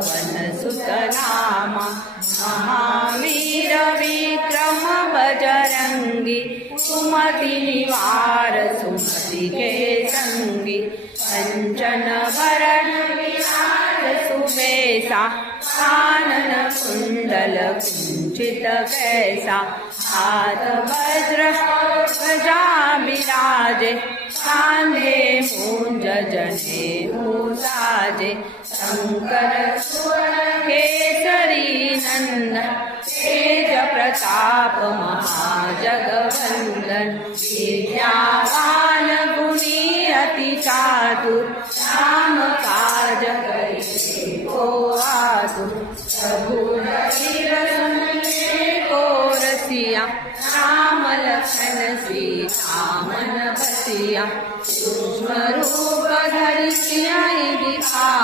पवन सुत नामा। महावीर विक्रम बजरंगी, सुमति निवार सुमति के संगी। कंचन भरण विराज सुबेसा, कानन कुंडल कुंचित कैसा। हाथ वज्र ध्वजा विराजे, कांधे मूंज जनेऊ साजे। शंकर सुवन केसरी नंदन, तेज प्रताप महाजगवंदन। विद्यावान गुणी अति चातुर, राम काज करिबे को आतुर। रघुवीर सुनले को रसिया, राम लखन सीता मन बसिया। सूक्ष्म रूप धरि सियहि दिखावा,